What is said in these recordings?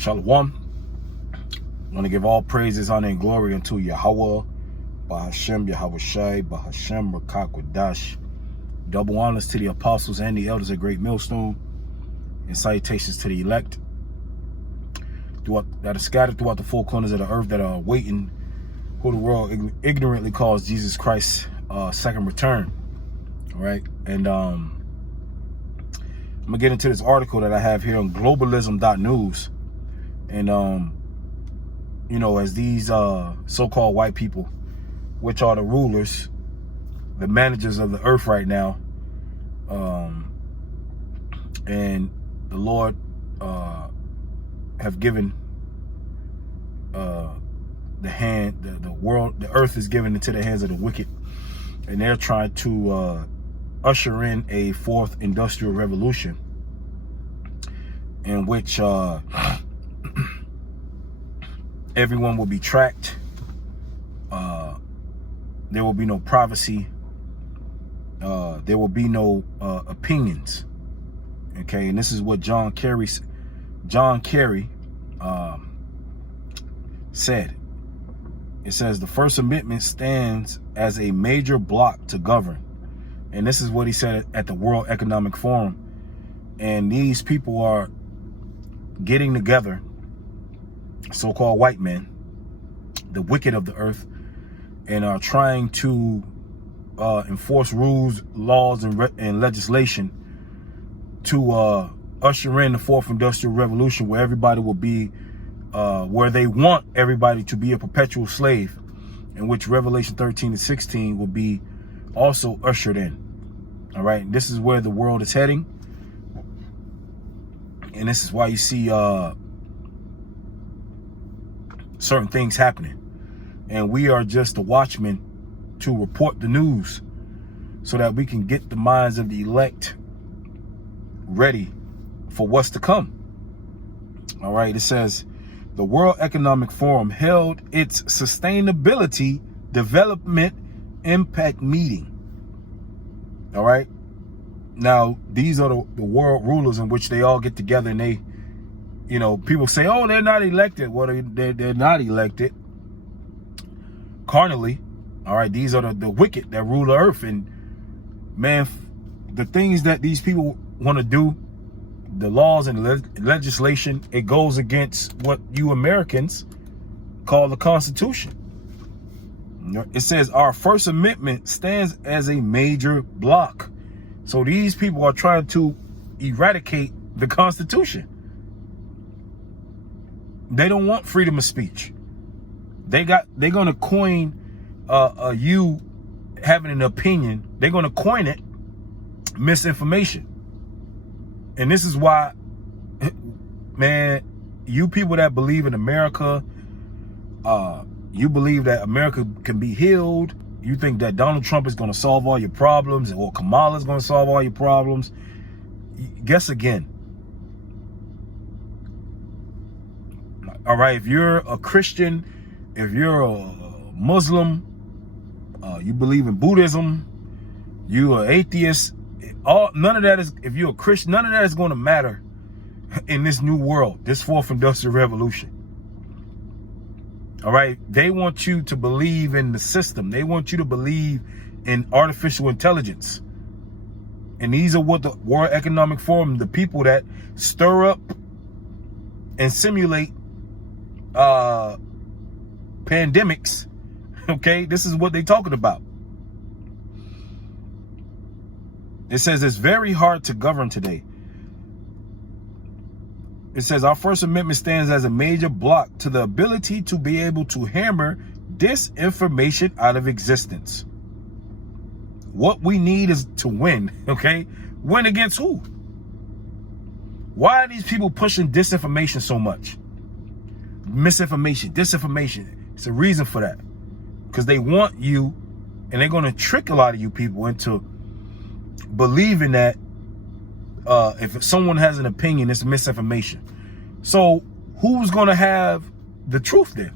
Shalom. I want to give all praises, honor, and glory unto Yahweh, Bahashem, Yahweh Shai, Bahashem, Rakakwadash. Double honors to the apostles and the elders of Great Millstone, and salutations to the elect that are scattered throughout the four corners of the earth that are waiting who the world ignorantly calls Jesus Christ's second return. All right. And I'm going to get into this article that I have here on globalism.news. And, you know, as these so-called white people, which are the rulers, the managers of the earth right now, and the Lord have given the earth is given into the hands of the wicked, and they're trying to usher in a fourth industrial revolution in which everyone will be tracked. There will be no privacy. There will be no opinions. Okay, and this is what John Kerry said. It says the First Amendment stands as a major block to govern. And this is what he said at the World Economic Forum. And these people are getting together, so-called white men, the wicked of the earth, and are trying to enforce rules, laws, and legislation to usher in the fourth industrial revolution, where everybody will be where they want everybody to be a perpetual slave, in which Revelation 13 and 16 will be also ushered in. All right, and this is where the world is heading, and this is why you see certain things happening, and we are just the watchmen to report the news so that we can get the minds of the elect ready for what's to come. All right, it says the World Economic Forum held its Sustainability Development Impact Meeting. All right. Now, these are the world rulers in which they all get together, and they, you know, people say, oh, they're not elected. Well, they're not elected carnally. All right. These are the wicked that rule the earth. And man, the things that these people want to do, the laws and legislation, it goes against what you Americans call the Constitution. It says our First Amendment stands as a major block. So these people are trying to eradicate the Constitution. They don't want freedom of speech. They're going to coin you having an opinion. They're going to coin it misinformation. And this is why, man, you people that believe in America, you believe that America can be healed. You think that Donald Trump is going to solve all your problems, or Kamala is going to solve all your problems. Guess again. All right, if you're a Christian, if you're a Muslim, you believe in Buddhism, you're an atheist, none of that is, if you're a Christian, none of that is going to matter in this new world, this fourth industrial revolution. All right. They want you to believe in the system. They want you to believe in artificial intelligence. And these are what the World Economic Forum, the people that stir up and simulate pandemics. Okay. This is what they're talking about. It says it's very hard to govern today. It says our First Amendment stands as a major block to the ability to be able to hammer disinformation out of existence. What we need is to win, okay? Win against who? Why are these people pushing disinformation so much? Misinformation, disinformation. It's a reason for that. Because they want you, and they're going to trick a lot of you people into believing that if someone has an opinion, it's misinformation. So who's going to have the truth then?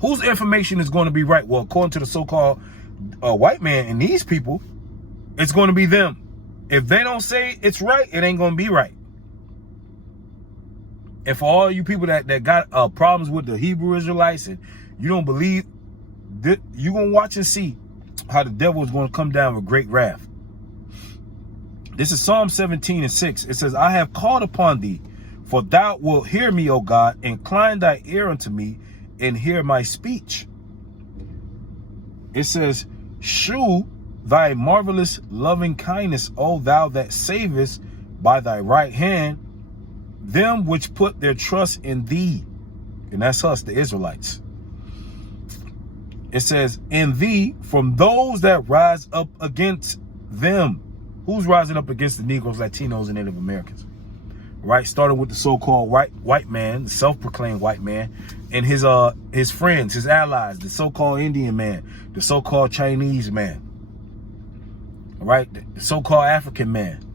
Whose information is going to be right? Well, according to the so-called white man and these people, it's going to be them. If they don't say it's right, it ain't going to be right. And for all you people that got problems with the Hebrew Israelites and you don't believe, you're going to watch and see how the devil is going to come down with great wrath. This is Psalm 17:6. It says, I have called upon thee, for thou wilt hear me, O God. Incline thy ear unto me and hear my speech. It says, shew thy marvelous loving kindness, O thou that savest by thy right hand them which put their trust in thee. And that's us, the Israelites. It says, in thee from those that rise up against them. Who's rising up against the Negroes, Latinos, and Native Americans? Right? Starting with the so-called white man, the self-proclaimed white man, and his friends, his allies, the so-called Indian man, the so-called Chinese man. All right? The so-called African man.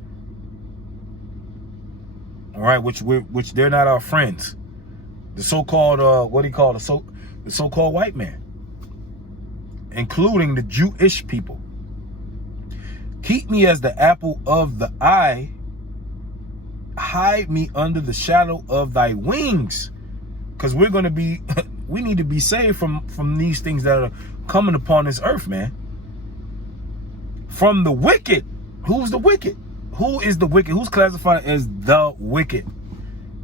All right, which they're not our friends. The so-called what do you call the so-called white man, including the Jewish people. Keep me as the apple of the eye. Hide me under the shadow of thy wings, because we need to be saved from these things that are coming upon this earth, man. From the wicked. Who's the wicked? Who is the wicked? Who's classified as the wicked?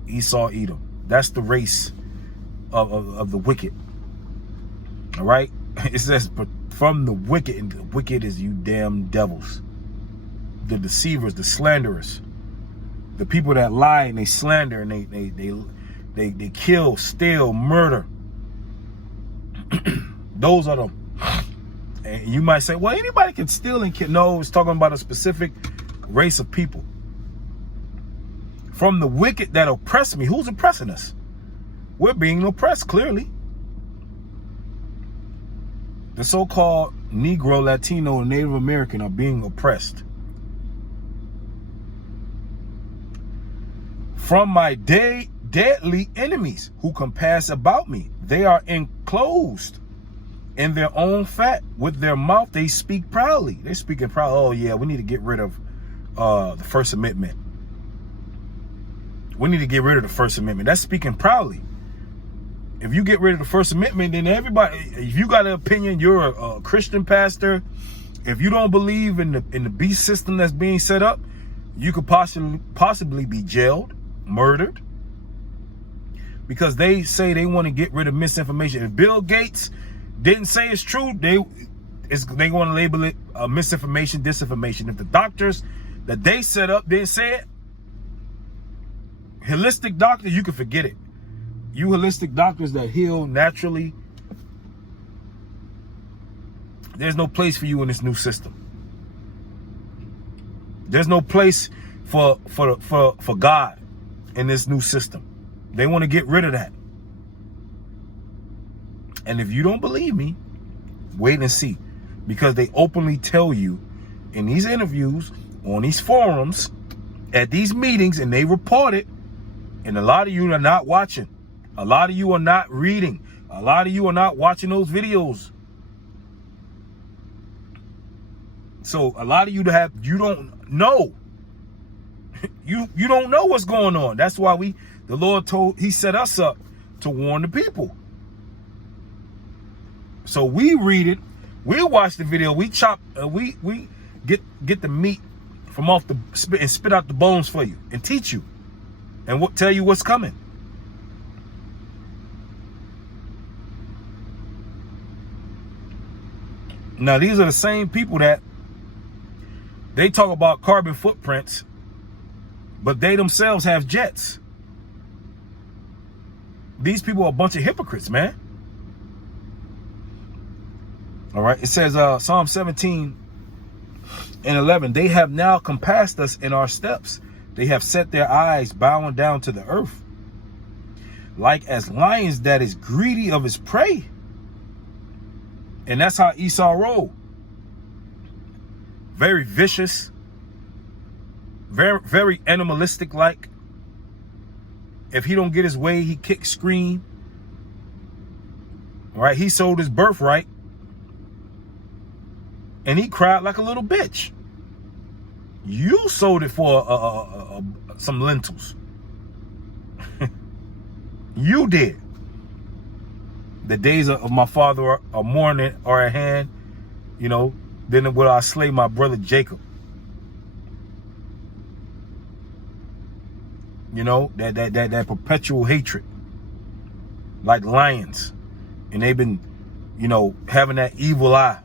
Esau, Edom. That's the race of the wicked. All right? It says, but from the wicked, and the wicked is you damn devils. The deceivers, the slanderers. The people that lie and they slander and they kill, steal, murder. Those are them. And you might say, well, anybody can steal and kill. No, it's talking about a specific race of people. From the wicked that oppress me. Who's oppressing us? We're being oppressed, clearly. The so-called Negro, Latino, and Native American are being oppressed. From my deadly enemies who compass about me. They are enclosed in their own fat. With their mouth they speak proudly. They're speaking proud. Oh yeah, we need to get rid of the First Amendment. We need to get rid of the First Amendment. That's speaking proudly. If you get rid of the First Amendment, then everybody, if you got an opinion, you're a Christian pastor. If you don't believe in the beast system that's being set up, you could possibly be jailed, murdered, because they say they want to get rid of misinformation. If Bill Gates didn't say it's true, they want to label it misinformation, disinformation. If the doctors that they set up didn't say it, holistic doctors, you can forget it. You holistic doctors that heal naturally, there's no place for you in this new system. There's no place for God in this new system. They want to get rid of that. And if you don't believe me, wait and see. Because they openly tell you in these interviews, on these forums, at these meetings, and they report it, and a lot of you are not watching. A lot of you are not reading. A lot of you are not watching those videos. So a lot of you you don't know. You don't know what's going on. That's why the Lord he set us up to warn the people. So we read it, we watch the video, we chop, we get the meat from off the spit and spit out the bones for you and teach you and tell you what's coming. Now these are the same people that they talk about carbon footprints, but they themselves have jets. These people are a bunch of hypocrites, man. All right. It says Psalm 17:11. They have now compassed us in our steps. They have set their eyes bowing down to the earth. Like as lions that is greedy of his prey. And that's how Esau rolled. Very vicious. Very, very animalistic like. If he don't get his way, he kick, scream. All right. He sold his birthright. And he cried like a little bitch. You sold it for some lentils. You did. The days of my father are mourning are at hand. You know, then will I slay my brother Jacob. You know, that perpetual hatred. Like lions. And they've been, you know, having that evil eye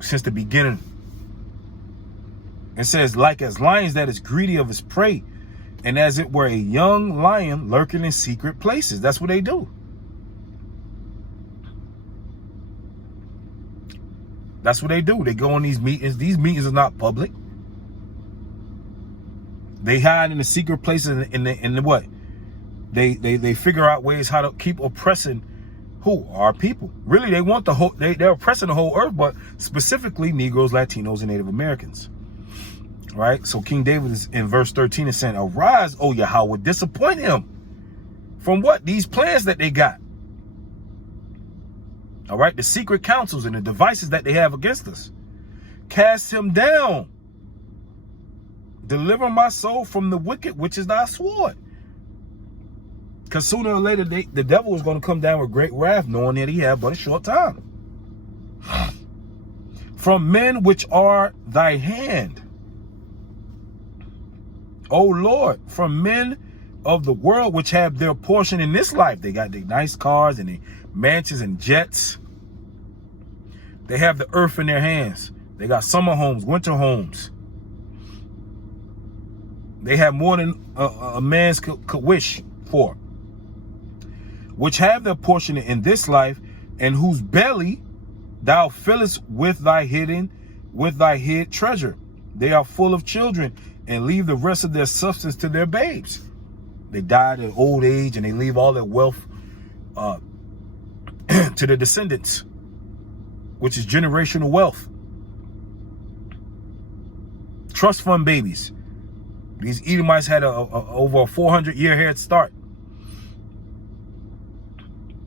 since the beginning. It says, like as lions that is greedy of his prey, and as it were a young lion lurking in secret places. That's what they do. That's what they do. They go on these meetings. These meetings are not public. They hide in the secret places in the what? They figure out ways how to keep oppressing who? Our people. Really, they want the whole, they're oppressing the whole earth, but specifically Negroes, Latinos, and Native Americans. Right? So King David is in verse 13 is saying, arise, O Yahweh, disappoint him. From what? These plans that they got. All right? The secret counsels and the devices that they have against us. Cast him down. Deliver my soul from the wicked, which is thy sword. Because sooner or later, the devil is going to come down with great wrath, knowing that he had but a short time. From men which are thy hand. O Lord, from men of the world which have their portion in this life. They got their nice cars and their mansions and jets. They have the earth in their hands. They got summer homes, winter homes. They have more than a man's could wish for. Which have their portion in this life, and whose belly thou fillest with thy hid treasure. They are full of children, and leave the rest of their substance to their babes. They die at old age, and they leave all their wealth to their descendants, which is generational wealth. Trust fund babies. These Edomites had over a 400-year head start.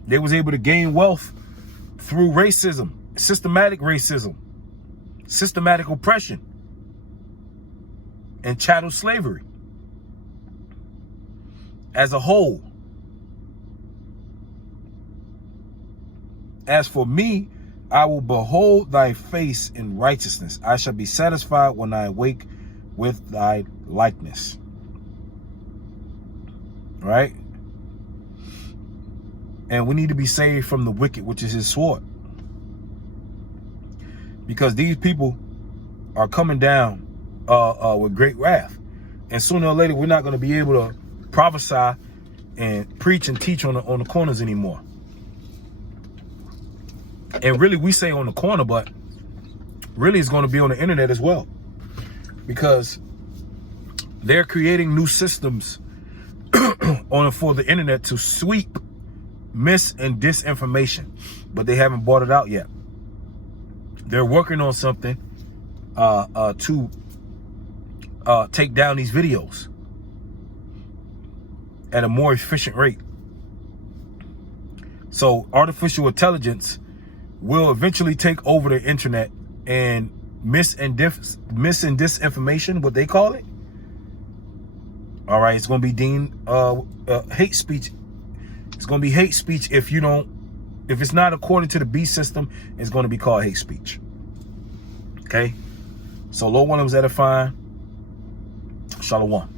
They was able to gain wealth through racism, systematic oppression, and chattel slavery. As a whole. As for me, I will behold thy face in righteousness. I shall be satisfied when I awake with thy likeness. Right? And we need to be saved from the wicked, which is his sword. Because these people are coming down with great wrath. And sooner or later, we're not going to be able to prophesy and preach and teach on the corners anymore. And really, we say on the corner, but really it's going to be on the internet as well. Because they're creating new systems for the internet to sweep mis and disinformation, but they haven't brought it out yet. They're working on something to take down these videos at a more efficient rate. So artificial intelligence will eventually take over the internet, and mis and disinformation, what they call it. All right, it's going to be deemed hate speech. It's going to be hate speech if it's not according to the B system. It's going to be called hate speech. Okay, so Lord Williams edifying. Shalom.